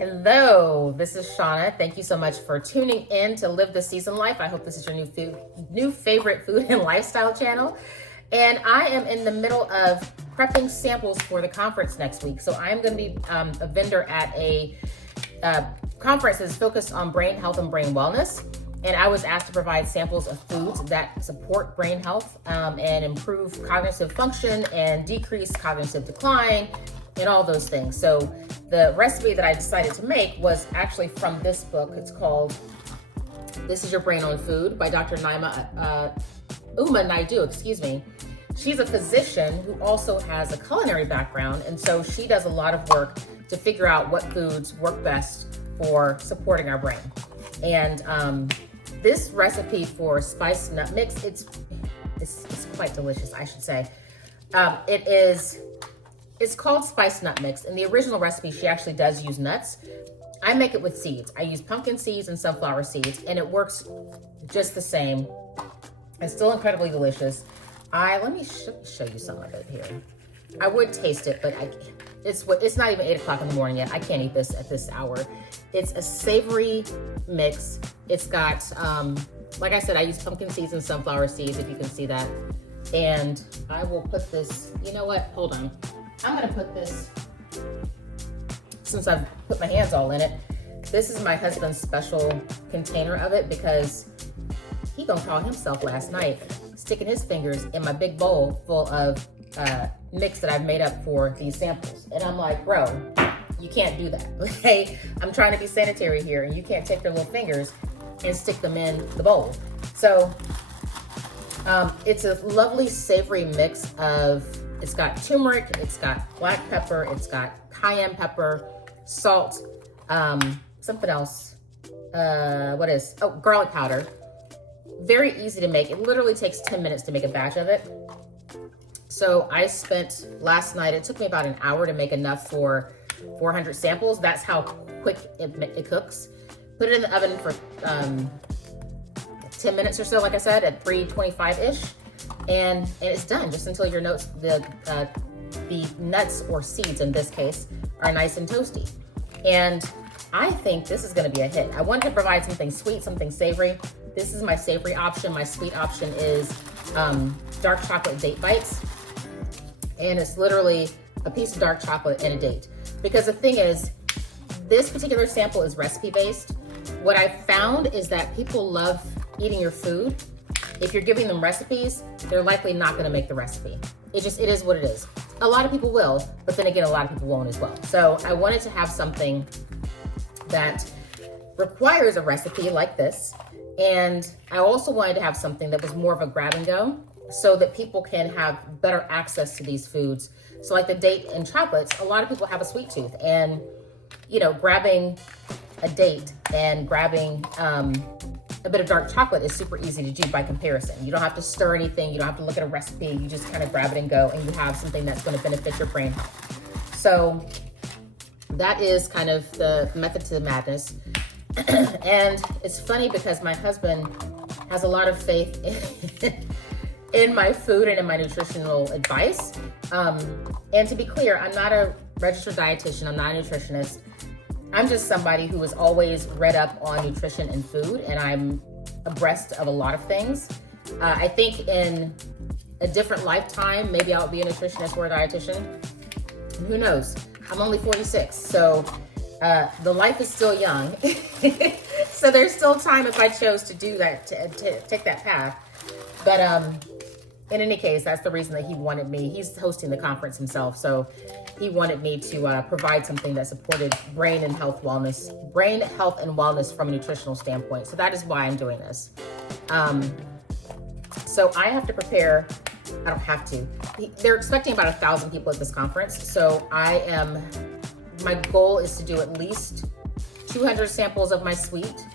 Hello, this is Shauna. Thank you so much for tuning in to Live the Season Life. I hope this is your new favorite food and lifestyle channel. And I am in the middle of prepping samples for the conference next week. So I'm going to be a vendor at a conference that's focused on brain health and brain wellness. And I was asked to provide samples of foods that support brain health and improve cognitive function and decrease cognitive decline and all those things. So the recipe that I decided to make was actually from this book. It's called This Is Your Brain on Food by Dr. Uma Naidu, She's a physician who also has a culinary background. And so she does a lot of work to figure out what foods work best for supporting our brain. And this recipe for spiced nut mix, it's quite delicious, I should say. It's called spiced nut mix. In the original recipe, she actually does use nuts. I make it with seeds. I use pumpkin seeds and sunflower seeds, and it works just the same. It's still incredibly delicious. Let me show you some of it here. I would taste it, but it's not even 8 o'clock in the morning yet. I can't eat this at this hour. It's a savory mix. It's got, like I said, I use pumpkin seeds and sunflower seeds, if you can see that. And I will put this, you know what? Hold on. I'm gonna put this, since I've put my hands all in it, this is my husband's special container of it because he gonna call himself last night, sticking his fingers in my big bowl full of mix that I've made up for these samples. And I'm like, bro, you can't do that, okay? I'm trying to be sanitary here and you can't take your little fingers and stick them in the bowl. So it's a lovely savory mix of, it's got turmeric, it's got black pepper, it's got cayenne pepper, salt, something else. Garlic powder. Very easy to make. It literally takes 10 minutes to make a batch of it. So I spent last night, it took me about an hour to make enough for 400 samples. That's how quick it cooks. Put it in the oven for 10 minutes or so, like I said, at 325-ish. And it's done just until your the nuts or seeds in this case are nice and toasty. And I think this is going to be a hit. I wanted to provide something sweet, something savory. This is my savory option. My sweet option is dark chocolate date bites. And it's literally a piece of dark chocolate and a date. Because the thing is, this particular sample is recipe based. What I found is that people love eating your food. If you're giving them recipes, they're likely not gonna make the recipe. It is what it is. A lot of people will, but then again, a lot of people won't as well. So I wanted to have something that requires a recipe like this. And I also wanted to have something that was more of a grab and go so that people can have better access to these foods. So like the date and chocolates, a lot of people have a sweet tooth, and grabbing a date and grabbing a bit of dark chocolate is super easy to do by comparison. You don't have to stir anything. You don't have to look at a recipe. You just kind of grab it and go, and you have something that's going to benefit your brain health. So that is kind of the method to the madness. And it's funny because my husband has a lot of faith in my food and in my nutritional advice. And to be clear, I'm not a registered dietitian. I'm not a nutritionist. I'm just somebody who has always read up on nutrition and food, and I'm abreast of a lot of things. I think in a different lifetime, maybe I'll be a nutritionist or a dietitian. And who knows? I'm only 46, so the life is still young. So there's still time if I chose to do that, to take that path. But in any case, that's the reason that he wanted me. He's hosting the conference himself, so he wanted me to provide something that supported brain health and wellness from a nutritional standpoint. So that is why I'm doing this. So I have to prepare. I don't have to. They're expecting about 1,000 people at this conference. So my goal is to do at least 200 samples of my sweet,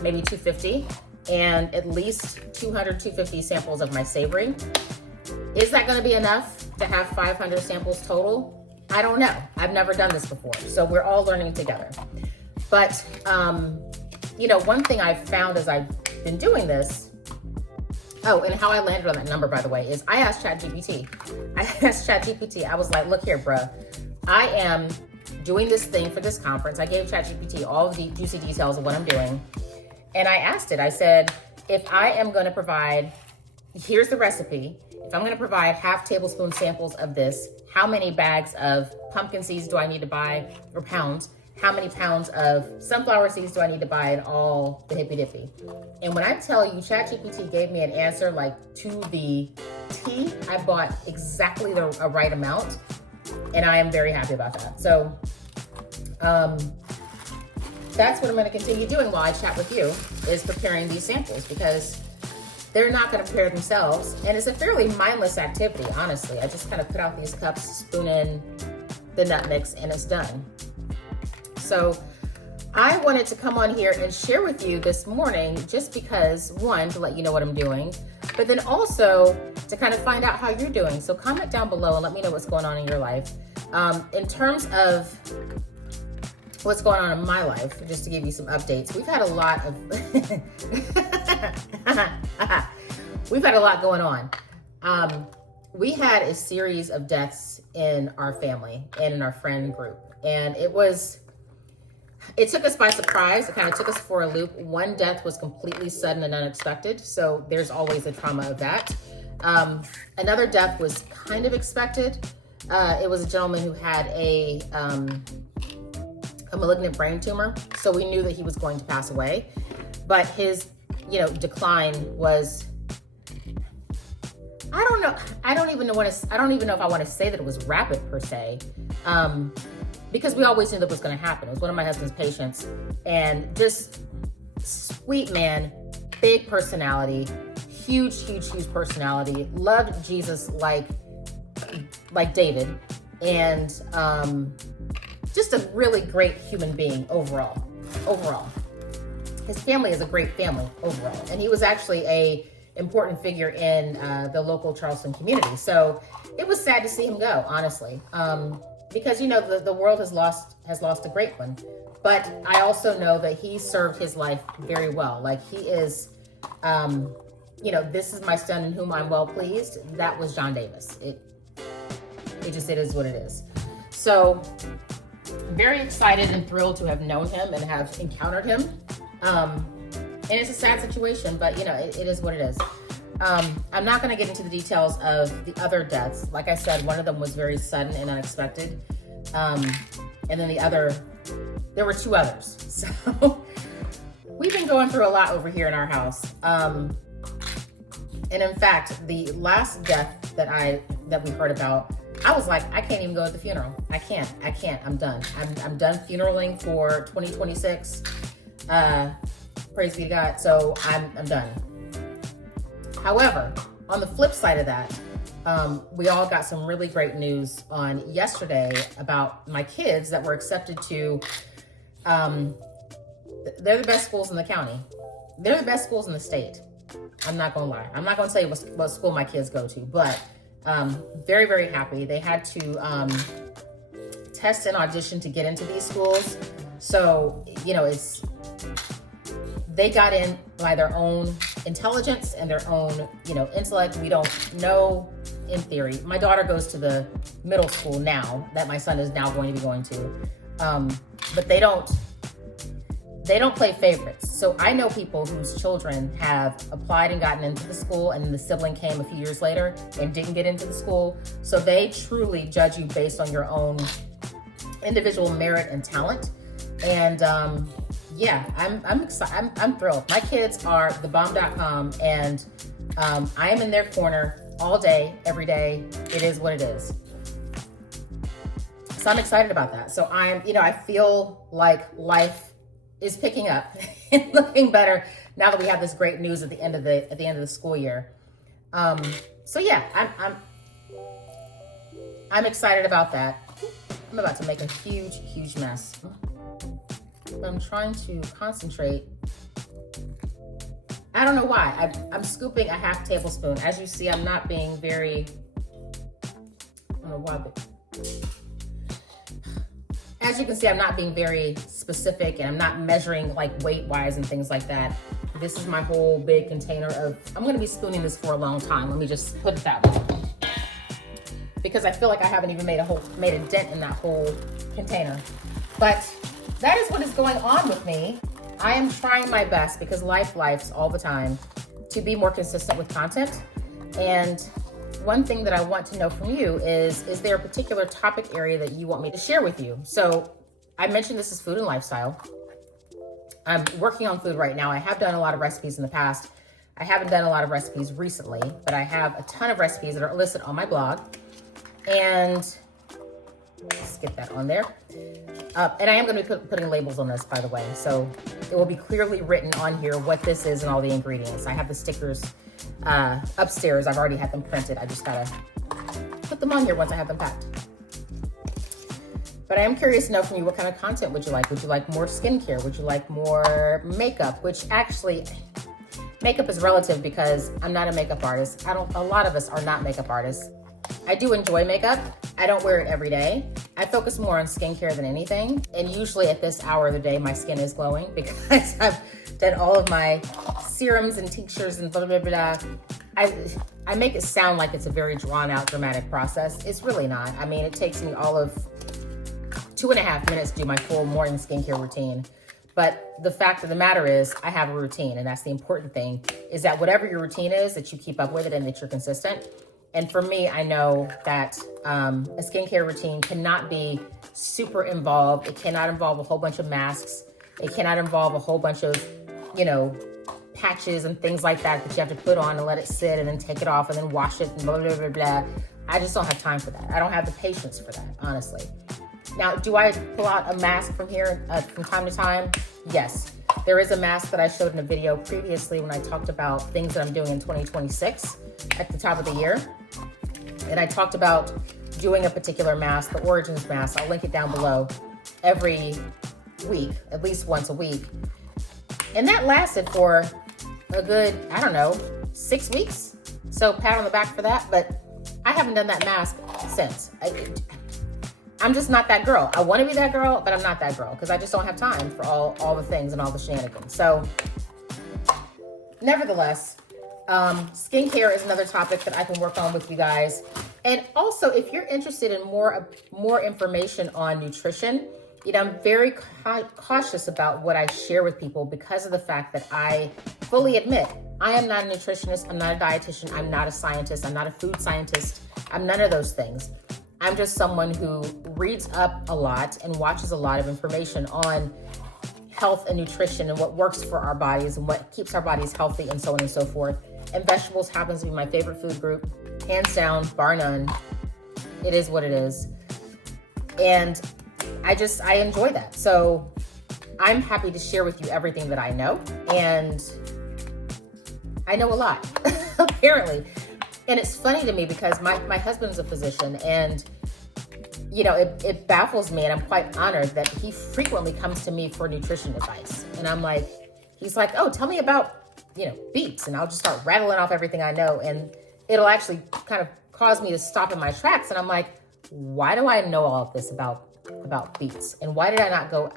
maybe 250. And at least 250 samples of my savory. Is that gonna be enough to have 500 samples total? I don't know. I've never done this before. So we're all learning together. But, one thing I've found as I've been doing this, and how I landed on that number, by the way, is I asked ChatGPT. I was like, look here, bruh. I am doing this thing for this conference. I gave ChatGPT all of the juicy details of what I'm doing. And I asked it, I said, if I am going to provide, here's the recipe. If I'm going to provide half tablespoon samples of this, how many bags of pumpkin seeds do I need to buy, or pounds? How many pounds of sunflower seeds do I need to buy, and all the hippy dippy? And when I tell you, ChatGPT gave me an answer like to the T. I bought exactly the right amount, and I am very happy about that. So that's what I'm going to continue doing while I chat with you, is preparing these samples, because they're not going to prepare themselves. And it's a fairly mindless activity, honestly. I just kind of put out these cups, spoon in the nut mix, and it's done. So I wanted to come on here and share with you this morning, just because, one, to let you know what I'm doing, but then also to kind of find out how you're doing. So comment down below and let me know what's going on in your life. In terms of what's going on in my life, just to give you some updates, we've had a lot of we've had a lot going on. We had a series of deaths in our family and in our friend group, and it took us by surprise. It kind of took us for a loop. One death was completely sudden and unexpected, so there's always the trauma of that. Another death was kind of expected. It was a gentleman who had a malignant brain tumor, so we knew that he was going to pass away. But his, decline was, I don't even know if I want to say that it was rapid per se, because we always knew that was going to happen. It was one of my husband's patients, and just sweet man, big personality, huge personality, loved Jesus like David, and just a really great human being overall. His family is a great family overall, and he was actually a important figure in the local Charleston community. So it was sad to see him go, honestly, because the world has lost a great one. But I also know that he served his life very well. Like, he is, this is my son in whom I'm well pleased. That was John Davis. It is what it is. So very excited and thrilled to have known him and have encountered him. And it's a sad situation, but it is what it is. I'm not going to get into the details of the other deaths. Like I said, one of them was very sudden and unexpected. And then there were two others. So we've been going through a lot over here in our house. And in fact, the last death that we heard about, I was like, I can't even go to the funeral. I can't. I'm done. I'm done funeraling for 2026. Praise be to God. So I'm done. However, on the flip side of that, we all got some really great news on yesterday about my kids that were accepted to, they're the best schools in the county. They're the best schools in the state. I'm not going to lie. I'm not going to tell you what school my kids go to, but very, very happy. They had to test and audition to get into these schools. So, they got in by their own intelligence and their own, intellect. We don't know in theory. My daughter goes to the middle school now that my son is now going to be going to. But they don't play favorites. So I know people whose children have applied and gotten into the school, and then the sibling came a few years later and didn't get into the school. So they truly judge you based on your own individual merit and talent. And I'm excited. I'm thrilled. My kids are thebomb.com, and I am in their corner all day, every day. It is what it is. So I'm excited about that. So I feel like life is picking up and looking better now that we have this great news at the end of the school year. So yeah, I'm excited about that. I'm about to make a huge mess. I'm trying to concentrate. I don't know why. I'm scooping a half tablespoon. As you see, I'm not being very, I don't know why, but as you can see, I'm not being very specific, and I'm not measuring like weight-wise and things like that. This is my whole big container of, I'm gonna be spooning this for a long time. Let me just put it that way. because I feel like I haven't even made a dent in that whole container. But that is what is going on with me. I am trying my best, because life's all the time, to be more consistent with content. And one thing that I want to know from you is there a particular topic area that you want me to share with you? So I mentioned this is food and lifestyle. I'm working on food right now. I have done a lot of recipes in the past. I haven't done a lot of recipes recently, but I have a ton of recipes that are listed on my blog. And let's get that on there. And I am going to be putting labels on this, by the way. So it will be clearly written on here what this is and all the ingredients. I have the stickers upstairs. I've already had them printed. I just got to put them on here once I have them packed. But I am curious to know from you, what kind of content would you like? Would you like more skincare? Would you like more makeup? Which actually, makeup is relative because I'm not a makeup artist. A lot of us are not makeup artists. I do enjoy makeup. I don't wear it every day. I focus more on skincare than anything. And usually at this hour of the day, my skin is glowing because I've done all of my serums and tinctures and blah, blah, blah, blah. I make it sound like it's a very drawn out, dramatic process. It's really not. I mean, it takes me all of 2.5 minutes to do my full morning skincare routine. But the fact of the matter is, I have a routine, and that's the important thing, is that whatever your routine is, that you keep up with it and that you're consistent. And for me, I know that a skincare routine cannot be super involved. It cannot involve a whole bunch of masks. It cannot involve a whole bunch of, patches and things like that you have to put on and let it sit and then take it off and then wash it and blah, blah, blah, blah. I just don't have time for that. I don't have the patience for that, honestly. Now, do I pull out a mask from here from time to time? Yes. There is a mask that I showed in a video previously when I talked about things that I'm doing in 2026 at the top of the year. And I talked about doing a particular mask, the Origins mask. I'll link it down below, every week, at least once a week. And that lasted for a good, 6 weeks. So pat on the back for that. But I haven't done that mask since. I'm just not that girl. I want to be that girl, but I'm not that girl because I just don't have time for all the things and all the shenanigans. So nevertheless, skincare is another topic that I can work on with you guys. And also, if you're interested in more information on nutrition, I'm very cautious about what I share with people because of the fact that I fully admit I am not a nutritionist. I'm not a dietitian. I'm not a scientist. I'm not a food scientist. I'm none of those things. I'm just someone who reads up a lot and watches a lot of information on health and nutrition and what works for our bodies and what keeps our bodies healthy and so on and so forth. And vegetables happens to be my favorite food group, hands down, bar none. It is what it is. And I enjoy that. So I'm happy to share with you everything that I know. And I know a lot, apparently. And it's funny to me because my husband's a physician and, it baffles me and I'm quite honored that he frequently comes to me for nutrition advice. And I'm like, he's like, oh, tell me about, beets. And I'll just start rattling off everything I know. And it'll actually kind of cause me to stop in my tracks. And I'm like, why do I know all of this about beets? And why did I not go,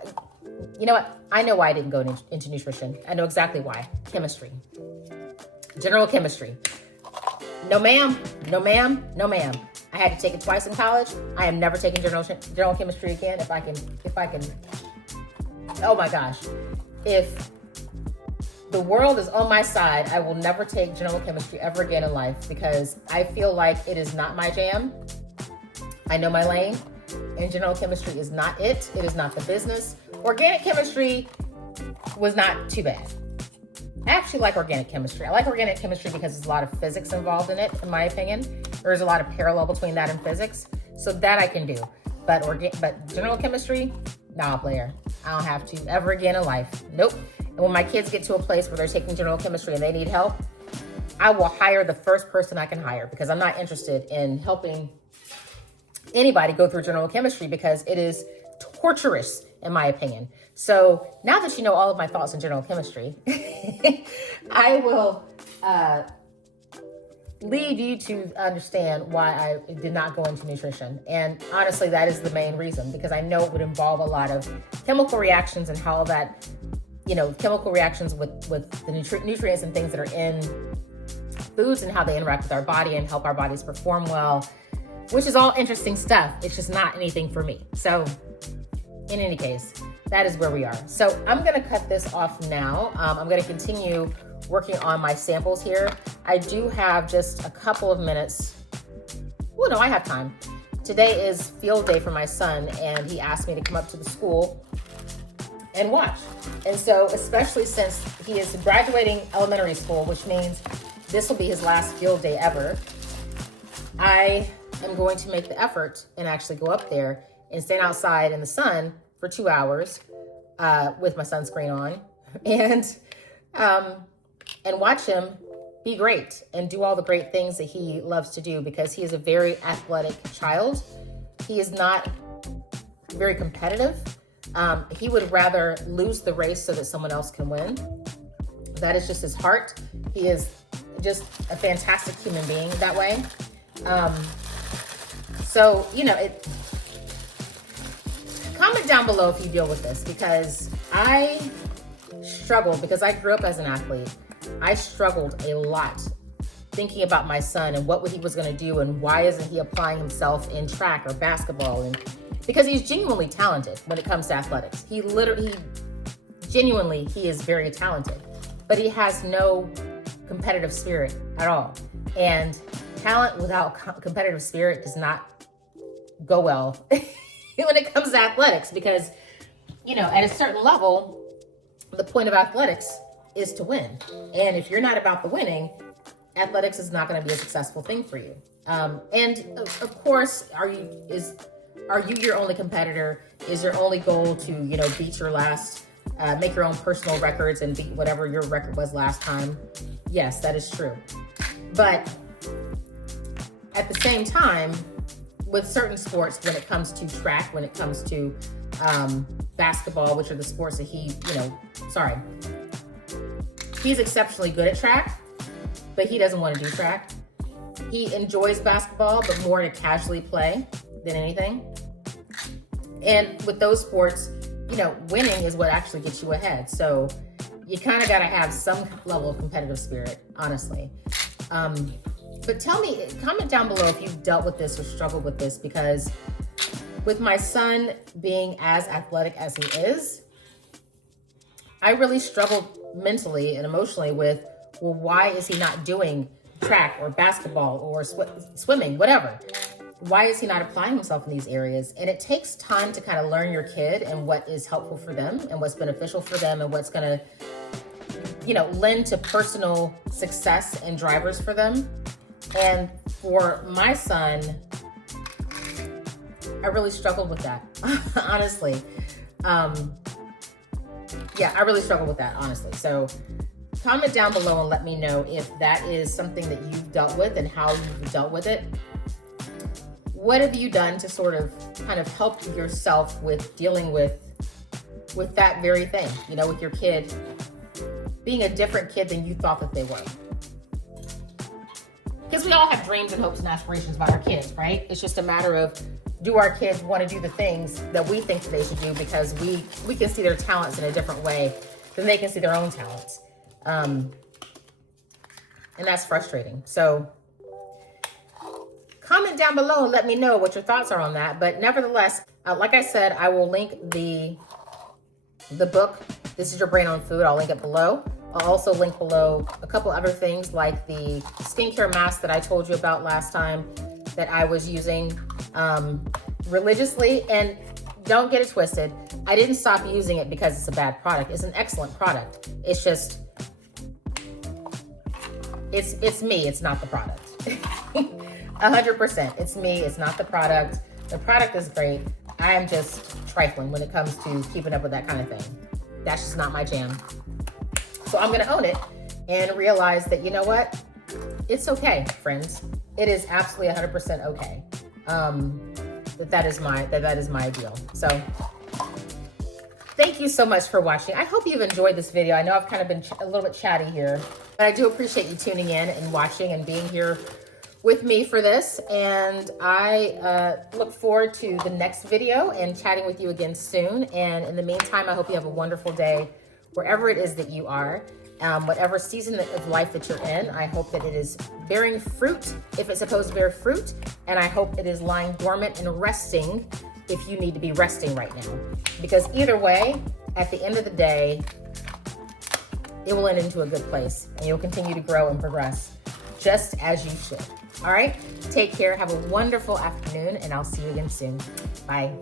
you know what? I know why I didn't go into nutrition. I know exactly why. Chemistry. General chemistry. No ma'am, no ma'am, no ma'am. I had to take it twice in college. I am never taking general chemistry again if I can. Oh my gosh. If the world is on my side, I will never take general chemistry ever again in life because I feel like it is not my jam. I know my lane, and general chemistry is not it. It is not the business. Organic chemistry was not too bad. I actually like organic chemistry. I like organic chemistry because there's a lot of physics involved in it, in my opinion. There's a lot of parallel between that and physics. So that I can do. But general chemistry, nah, player. I don't have to ever again in life. Nope. And when my kids get to a place where they're taking general chemistry and they need help, I will hire the first person I can hire because I'm not interested in helping anybody go through general chemistry because it is torturous, in my opinion. So now that you know all of my thoughts on general chemistry, I will lead you to understand why I did not go into nutrition. And honestly, that is the main reason, because I know it would involve a lot of chemical reactions and how that, chemical reactions with the nutrients and things that are in foods and how they interact with our body and help our bodies perform well. which is all interesting stuff. It's just not anything for me. So in any case, that is where we are. So I'm gonna cut this off now. I'm gonna continue working on my samples here. I do have just a couple of minutes. Oh no, I have time. Today is field day for my son, and he asked me to come up to the school and watch. And so, especially since he is graduating elementary school, which means this will be his last field day ever, I am going to make the effort and actually go up there and stand outside in the sun for 2 hours with my sunscreen on and watch him be great and do all the great things that he loves to do, because he is a very athletic child. He is not very competitive. He would rather lose the race so that someone else can win. That is just his heart. He is just a fantastic human being that way. So, you know, comment down below if you deal with this, because I struggled, because I grew up as an athlete. I struggled a lot thinking about my son and what he was going to do and why isn't he applying himself in track or basketball, and because he's genuinely talented when it comes to athletics. He is very talented, but he has no competitive spirit at all. And talent without competitive spirit does not go well when it comes to athletics, because, you know, at a certain level, the point of athletics is to win. And if you're not about the winning, athletics is not going to be a successful thing for you. And of course, are you your only competitor? Is your only goal to, you know, beat your last, make your own personal records and beat whatever your record was last time? Yes, that is true. But at the same time, with certain sports, when it comes to track, when it comes to basketball, which are the sports that he's exceptionally good at track, but he doesn't want to do track. He enjoys basketball, but more to casually play than anything. And with those sports, you know, winning is what actually gets you ahead. So you kind of got to have some level of competitive spirit, honestly. But tell me, comment down below if you've dealt with this or struggled with this, because with my son being as athletic as he is, I really struggled mentally and emotionally with, well, why is he not doing track or basketball or swimming, whatever? Why is he not applying himself in these areas? And it takes time to kind of learn your kid and what is helpful for them and what's beneficial for them and what's going to, you know, lend to personal success and drivers for them. And for my son, I really struggled with that, honestly. Yeah, I really struggled with that, honestly. So comment down below and let me know if that is something that you've dealt with and how you've dealt with it. What have you done to sort of kind of help yourself with dealing with that very thing, you know, with your kid being a different kid than you thought that they were? Because we all have dreams and hopes and aspirations about our kids, right? It's just a matter of, do our kids want to do the things that we think that they should do, because we can see their talents in a different way than they can see their own talents. And that's frustrating. So comment down below and let me know what your thoughts are on that. But nevertheless, like I said, I will link the book, This Is Your Brain on Food. I'll link it below. I'll also link below a couple other things like the skincare mask that I told you about last time that I was using religiously. And don't get it twisted, I didn't stop using it because it's a bad product. It's an excellent product. It's just, it's me, it's not the product. 100%, it's me, it's not the product. The product is great. I am just trifling when it comes to keeping up with that kind of thing. That's just not my jam. So I'm gonna own it and realize that, you know what? It's okay, friends. It is absolutely 100% okay. That is my ideal. So thank you so much for watching. I hope you've enjoyed this video. I know I've kind of been a little bit chatty here, but I do appreciate you tuning in and watching and being here with me for this. And I look forward to the next video and chatting with you again soon. And in the meantime, I hope you have a wonderful day wherever it is that you are, whatever season of life that you're in. I hope that it is bearing fruit if it's supposed to bear fruit, and I hope it is lying dormant and resting if you need to be resting right now. Because either way, at the end of the day, it will end into a good place, and you'll continue to grow and progress just as you should. All right, take care, have a wonderful afternoon, and I'll see you again soon. Bye.